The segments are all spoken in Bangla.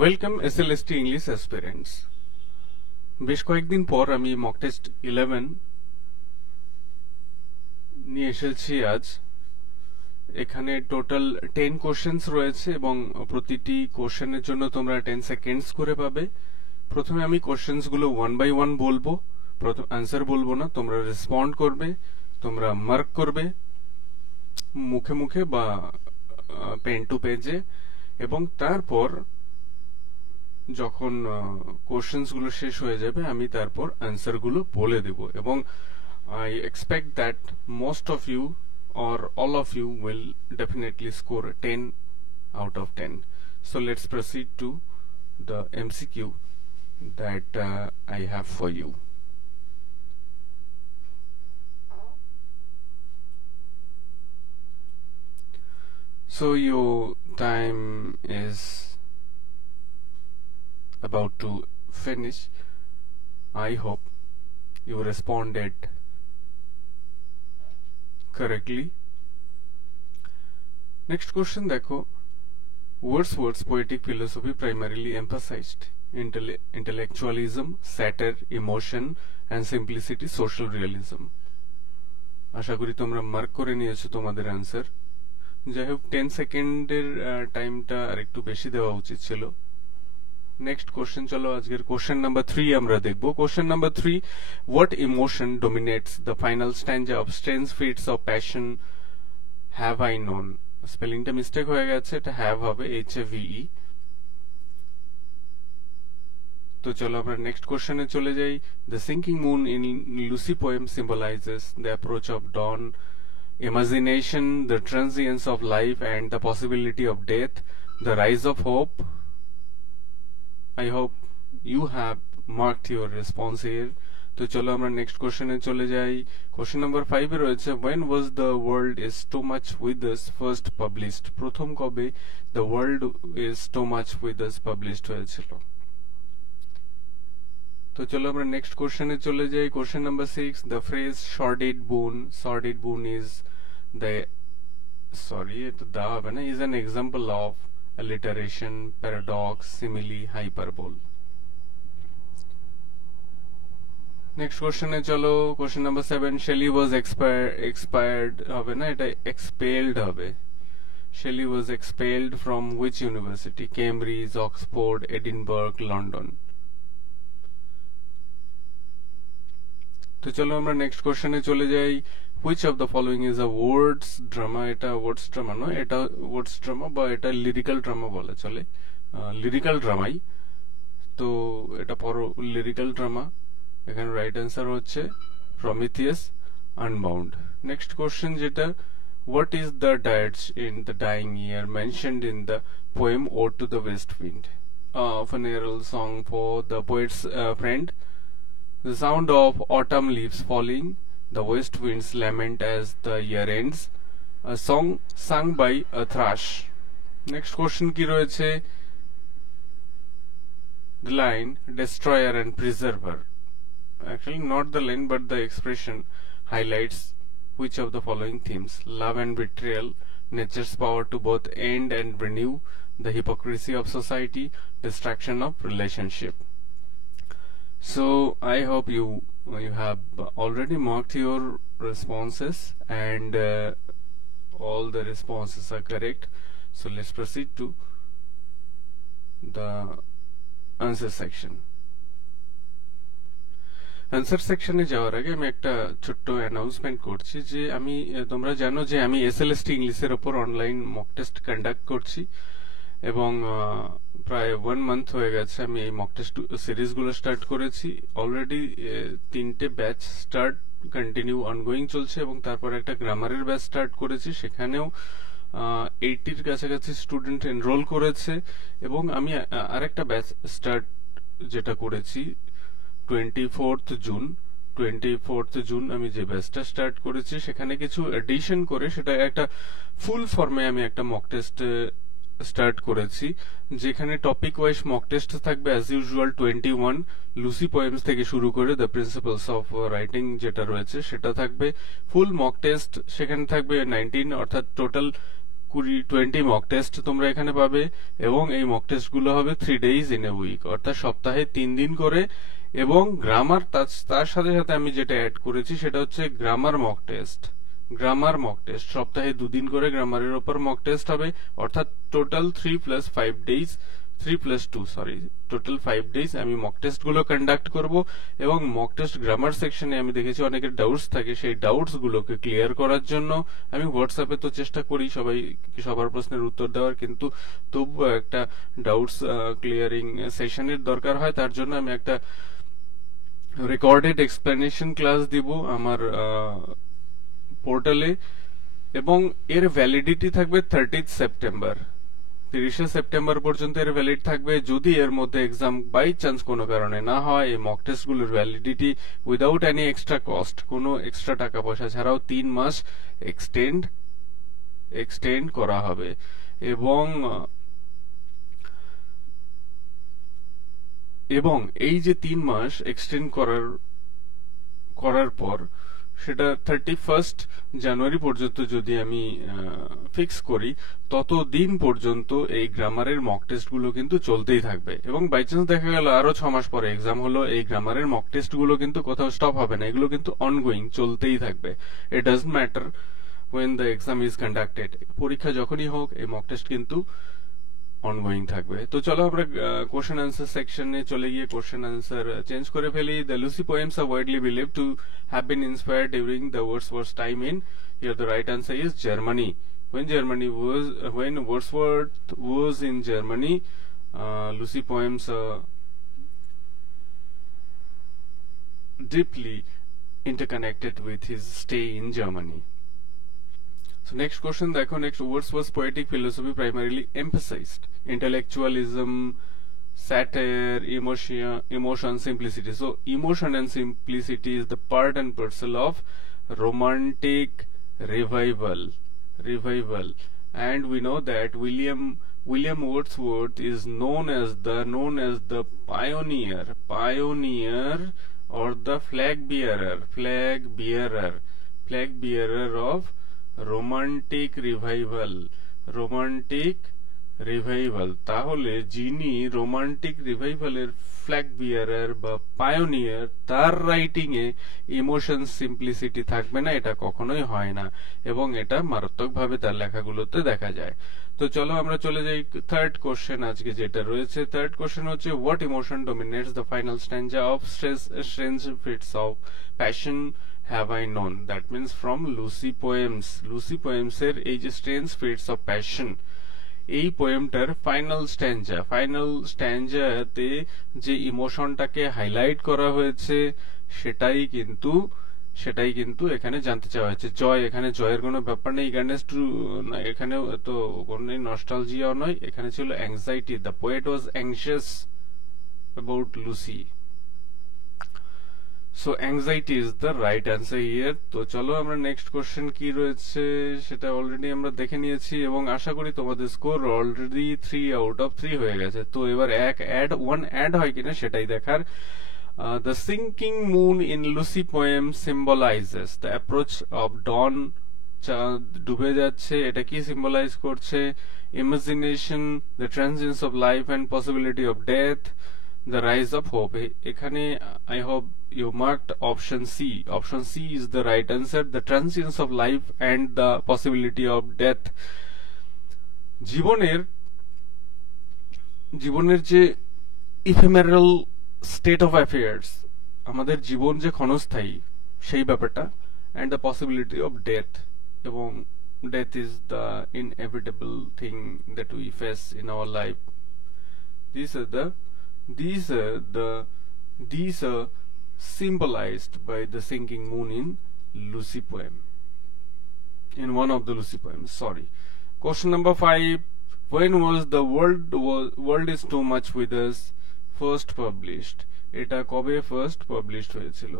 Welcome SLST English aspirants. বেশ কয়েকদিন পর আমি মক টেস্ট 11 নিয়ে এসেছি আজ। এখানে টোটাল 10 কোশ্চেন্স রয়েছে এবং প্রতিটি কোশ্চেনের জন্য তোমরা 10 সেকেন্ডস করে পাবে। প্রথমে আমি কোশ্চেন্স গুলো ওয়ান বাই ওয়ান বলবো, প্রথম আনসার বলবো না, তোমরা রেসপন্ড করবে, তোমরা মার্ক করবে মুখে মুখে বা পেন টু পেজে, এবং তারপর যখন কোশ্চেন্স গুলো শেষ হয়ে যাবে আমি তারপর আনসার গুলো বলে দেব, এবং I expect that most of you or all of you will definitely score 10 out of 10. So let's proceed to the MCQ that I have for you. So your time is about to finish. I hope you responded correctly. Next question দেখো, Wordsworth's poetic philosophy primarily emphasized intellectualism, satire, emotion and simplicity, social realism. আশা করি তোমরা মার্ক করে নিয়েছো তোমাদের আনসার। যাই হোক, 10 সেকেন্ডের টাইমটা আর একটু বেশি দেওয়া উচিত ছিল। নেক্সট কোশ্চেন, চলো আজকের কোশ্চেন নাম্বার 3 আমরা দেখব। Question number 3, what emotion dominates the final stanza of Strange Feats of Passion have I known? স্পেলিংটা মিস্টেক হয়ে গেছে, এটা হ্যাভ হবে, HAVE। তো চলো আমরা নেক্সট কোশ্চেনে চলে যাই। The sinking moon in Lucy poem symbolizes the approach of dawn, imagination, the transience of life and the possibility of death, the rise of hope. I hope you have marked your response here. তো চলো আমরা নেক্সট কোশ্চেনে চলে যাই। কোশ্চেন নাম্বার 5 এ রয়েছে, when was the world is too much with us first published? প্রথম কবে the world is too much with us published হয়েছিল? তো চলো আমরা নেক্সট কোশ্চেনে চলে যাই। Question number 6, the phrase sordid boon is the এটা দা হবে না, is an example of alliteration, paradox, simile, hyperbole. Next কোশ্চেনে চলো। Question number 7, Shelley was expired হবে না, এটা expelled হবে। Shelley was expelled from which university? Cambridge, Oxford, Edinburgh, London. তো চলো আমরা নেক্সট কোশ্চেনে চলে যাই। which of the following is a words drama? এটা words drama নয়, এটা words drama বা এটা লিরিক্যাল ড্রামা বলে চলে, লিরিক্যাল ড্রামাই। তো এটা পড়ো, লিরিক্যাল ড্রামা। এখানে রাইট অ্যান্সার হচ্ছে প্রমিথিয়াস আনবাউন্ড। নেক্সট কোশ্চেন যেটা, what is the dirge in the dying year mentioned in the poem Ode to the West Wind? A funeral song for the poet's friend, the sound of autumn leaves falling, the west wind's lament as the year ends, a song sung by a thrush. Next question কি রয়েছে, the line destroyer and preserver, actually not the line but the expression, highlights which of the following themes? Love and betrayal, nature's power to both end and renew, the hypocrisy of society, destruction of relationship. So I hope you have already marked your responses, and all the responses are correct. So let's proceed to the answer section. Answer সেকশনে যাওয়ার আগে আমি একটা ছোট্ট অ্যানাউন্সমেন্ট করছি যে আমি, তোমরা জানো যে আমি এসএলএসটি ইংলিশের উপর অনলাইন মক টেস্ট কন্ডাক্ট করছি, এবং প্রায় 1 মান্থ হয়ে গেছে আমি এই মক টেস্ট সিরিজ গুলো স্টার্ট করেছি। অলরেডি 3টে ব্যাচ স্টার্ট কন্টিনিউ অনগোয়িং চলছে, এবং তারপর একটা গ্রামারের ব্যাচ স্টার্ট করেছি, সেখানেও 80-র কাছাকাছি স্টুডেন্ট এনরোল করেছে। এবং আমি আরেকটা ব্যাচ স্টার্ট যেটা করেছি 24th জুন আমি যে ব্যাচটা স্টার্ট করেছি, সেখানে কিছু এডিশন করে সেটা একটা ফুল ফর্মে আমি একটা মক টেস্ট স্টার্ট করেছি, যেখানে টপিক ওয়াইজ মক টেস্ট থাকবে অ্যাজ ইউজুয়াল 21 লুসি পোয়েমস থেকে শুরু করে দ্য প্রিন্সিপালস অফ রাইটিং যেটা রয়েছে সেটা থাকবে ফুল মক টেস্ট। সেখানে থাকবে 19, অর্থাৎ টোটাল 20 মক টেস্ট তোমরা এখানে পাবে, এবং এই মক টেস্ট গুলো হবে 3 days in a week, অর্থাৎ সপ্তাহে 3 দিন করে। এবং গ্রামার, তার সাথে সাথে আমি যেটা অ্যাড করেছি সেটা হচ্ছে grammar mock test. Grammar mock test সপ্তাহে 2 দিন করে গ্রামারের উপর মক টেস্ট হবে, অর্থাৎ টোটাল 3 + 5 days আমি মক টেস্ট গুলো কন্ডাক্ট করব। এবং মক টেস্ট গ্রামার সেকশনে আমি দেখেছি অনেকের ডাউটস থাকে, সেই ডাউটস গুলোকে ক্লিয়ার করার জন্য আমি হোয়াটসঅ্যাপে তো চেষ্টা করি সবার প্রশ্নের উত্তর দেওয়ার, কিন্তু তবুও একটা ডাউটস ক্লিয়ারিং সেশনের দরকার হয়। তার জন্য আমি একটা রেকর্ডেড এক্সপ্লেনেশন ক্লাস দিব আমার পোর্টালে, এবং এর ভ্যালিডিটি থাকবে 30 সেপ্টেম্বর। 30 সেপ্টেম্বর পর্যন্ত এর ভ্যালিড থাকবে। যদি এর মধ্যে এক্সাম বাই চান্স কোনো কারণে না হয়, এই মক টেস্ট গুলোর validity without any extra cost, কোনো এক্সট্রা টাকা পয়সা ছাড়াও 3 মাস এক্সটেন্ড করা হবে। এবং এই যে 3 মাস এক্সটেন্ড করার পর সেটা 31 জানুয়ারি পর্যন্ত যদি আমি ফিক্স করি, ততদিন পর্যন্ত এই গ্রামারের মক টেস্ট গুলো কিন্তু চলতেই থাকবে। এবং বাই চান্স দেখা গেল আরো 6 মাস পরে এক্সাম হলো, এই গ্রামারের মক টেস্ট গুলো কিন্তু কোথাও স্টপ হবে না, এগুলো কিন্তু অনগোয়িং চলতেই থাকবে। It doesn't matter when the exam is conducted, পরীক্ষা যখনই হোক এই মক টেস্ট কিন্তু অনগোয়িং থাকবে। তো চলো আমরা কোশ্চেন আনসার সেকশনে চলে গিয়ে কোশ্চেন আনসার চেঞ্জ করে ফেলি। The Lucy poems R widely believed to have been inspired during the Wordsworth time in, here the right answer is Germany. When Wordsworth was in Germany, Lucy poems deeply interconnected with his stay in Germany. So next question দেখো, next Wordsworth's poetic philosophy primarily emphasized intellectualism, satire, emotion, simplicity. So emotion and simplicity is the part and parcel of romantic revival. And we know that William Wordsworth is known as the pioneer or the flag bearer of romantic revival. তাহলে যিনি রোমান্টিক রিভাইভালের ফ্ল্যাগ বিয়ারার বা পায়োনিয়ার, তার রাইটিং এ ইমোশন সিম্পলিসিটি থাকবে না, এটা কখনোই হয় না, এবং এটা মারাত্মকভাবে তার লেখাগুলোতে দেখা যায়। তো চলো আমরা চলে যাই থার্ড কোশ্চেন আজকে যেটা রয়েছে। থার্ড কোশ্চেন হচ্ছে, what emotion dominates the final stanza of strange fits of passion have I known? That means from Lucy poems এর এই যে স্ট্রেঞ্জ ফিটস অফ প্যাশন, এই পোয়েমটার ফাইনাল স্ট্যাঞ্জাতে যে ইমোশনটাকে হাইলাইট করা হয়েছে সেটাই কিন্তু এখানে জানতে চাওয়া হয়েছে। এখানে জয়ের কোনো ব্যাপার নেই, এখানে তো কোনো নস্টালজিয়াও নয়, এখানে ছিল anxiety. The poet was anxious about Lucy. So anxiety is the right answer here. তো চলো আমরা নেক্সট কোশ্চেন কি রয়েছে সেটা অলরেডি আমরা দেখে নিয়েছি, এবং আশা করি তোমাদের স্কোর অলরেডি 3 out of 3 হয়ে গেছে। তো এবার ওয়ান অ্যাড হয় কিনা সেটাই দেখার। The sinking moon in Lucy poem symbolizes the approach of dawn. চাঁদ ডুবে যাচ্ছে, এটা কি সিম্বলাইজ করছে? Imagination, the transience of life and possibility of death, the rise of hope. এখানে I hope you marked option C. Option C is the right answer. The transience of life and the possibility of death. জীবনের যে ইফেমেরাল স্টেট অফ অ্যাফেয়ার্স, আমাদের জীবন যে ক্ষণস্থায়ী সেই ব্যাপারটা, and the possibility of death, এবং death is the inevitable thing that we face in our life. These are symbolized by the sinking moon in Lucy poem, in one of the Lucy poems. Sorry. Question number 5. When was the world is too much with us first published? এটা কবে ফার্স্ট পাবলিশড হয়েছিল?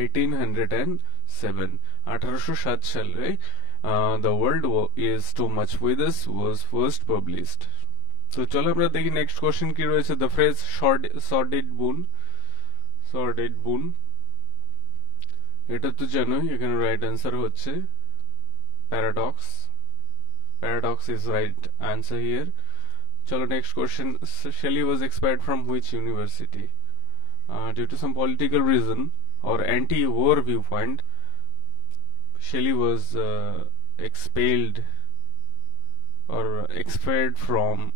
1807 সালে The World is Too Much With Us was first published. তো চলো আমরা দেখি নেক্সট কোশ্চেন কি রয়েছে। দ্য ফ্রেজ সর্ডেড বুন, এটা তো জানোই, এখানে রাইট অ্যান্সার হচ্ছে paradox. Paradox is right answer here. Chalo, next question. Shelley was expelled from which university? Due to some political reason or anti-war viewpoint, Shelley was expelled or expelled from.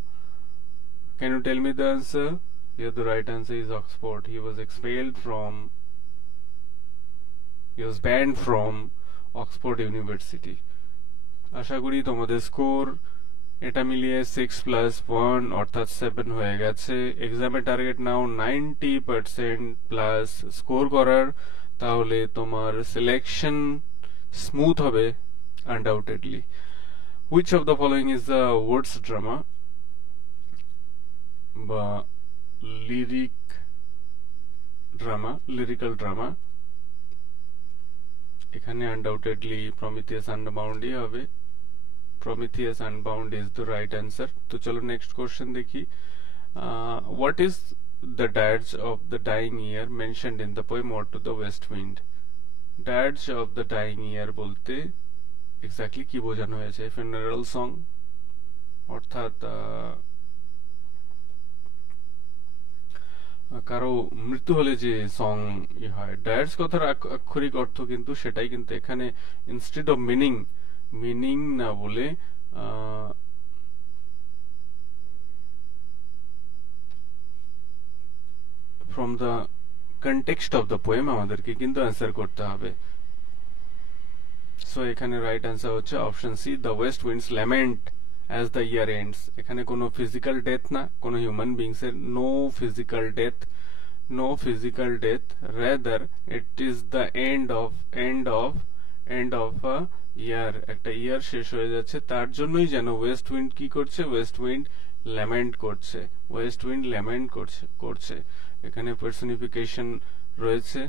Can you tell me the answer? Here the right answer is Oxford. He was expelled from, he was banned from Oxford University. আশা করি তোমাদের স্কোর এটা মিলিয়ে 6+1 অর্থাৎ 7 হয়ে গেছে। এক্সামের টার্গেট নাও 90% প্লাস স্কোর করার, তাহলে তোমার সিলেকশন স্মুথ হবে undoubtedly. Which of the following is the words drama বা লিরিক্যাল ড্রামা? এখানে আনডাউটেডলি প্রমিথিয়াস আনবাউন্ডই হবে। Prometheus Unbound is the right answer. তো চলো নেক্সট কোশ্চেন দেখি। What is the dirge of the dying year mentioned in the poem Ode to the West Wind? Dirge of the dying year বলতে এক্স্যাক্টলি কি বোঝানো হয়েছে? funeral song, অর্থাৎ কারো মৃত্যু হলে যে সং হয়। ডায়ার্জ কথার আক্ষরিক অর্থ কিন্তু সেটাই, কিন্তু এখানে ইনস্টেড অফ মিনিং না বলে from the context of the poem আমাদেরকে কিন্তু অ্যান্সার করতে হবে। সো এখানে রাইট অ্যান্সার হচ্ছে option C, the west winds lament as the year ends. এখানে কোনো ফিজিক্যাল ডেথ না, কোনো হিউম্যান বিংস এর no physical death, rather it is the end of a year, একটা ইয়ার শেষ হয়ে যাচ্ছে, তার জন্যই যেন ওয়েস্ট উইন্ড কি করছে? ওয়েস্ট উইন্ড ল্যামেন্ট করছে। এখানে পার্সনিফিকেশন রয়েছে।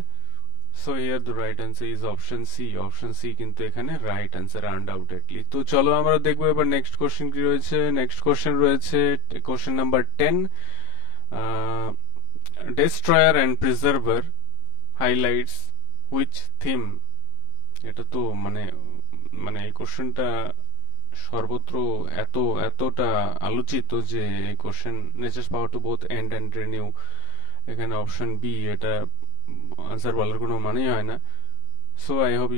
So here the right answer is option C. Option C কিন্তু এখানে right answer undoubtedly. তো চলো আমরা দেখবো এবার নেক্সট কোশ্চেন কি রয়েছে। নেক্সট কোশ্চেন রয়েছে question number 10। Destroyer and Preserver highlights which theme? এটা তো মানে এই কোশ্চেনটা সর্বত্র এতটা আলোচিত যে এই question nature's power to both end and renew. এখানে অপশন বি, এটা আনসার বলার কোনো মানেই হয় না। So I hope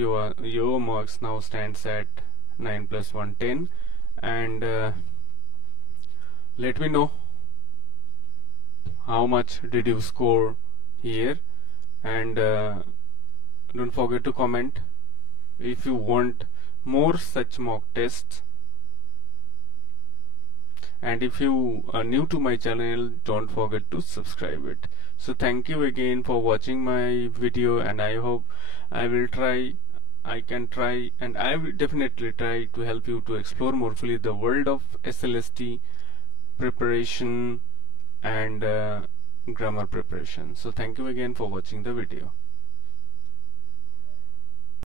your marks now stands at 9+1 10, and let me know how much did you score here, and don't forget to comment if you want more such mock tests. And if you are new to my channel, don't forget to subscribe it. So thank you again for watching my video, and I hope I can try and I will definitely try to help you to explore more fully the world of SLST preparation and grammar preparation. So thank you again for watching the video.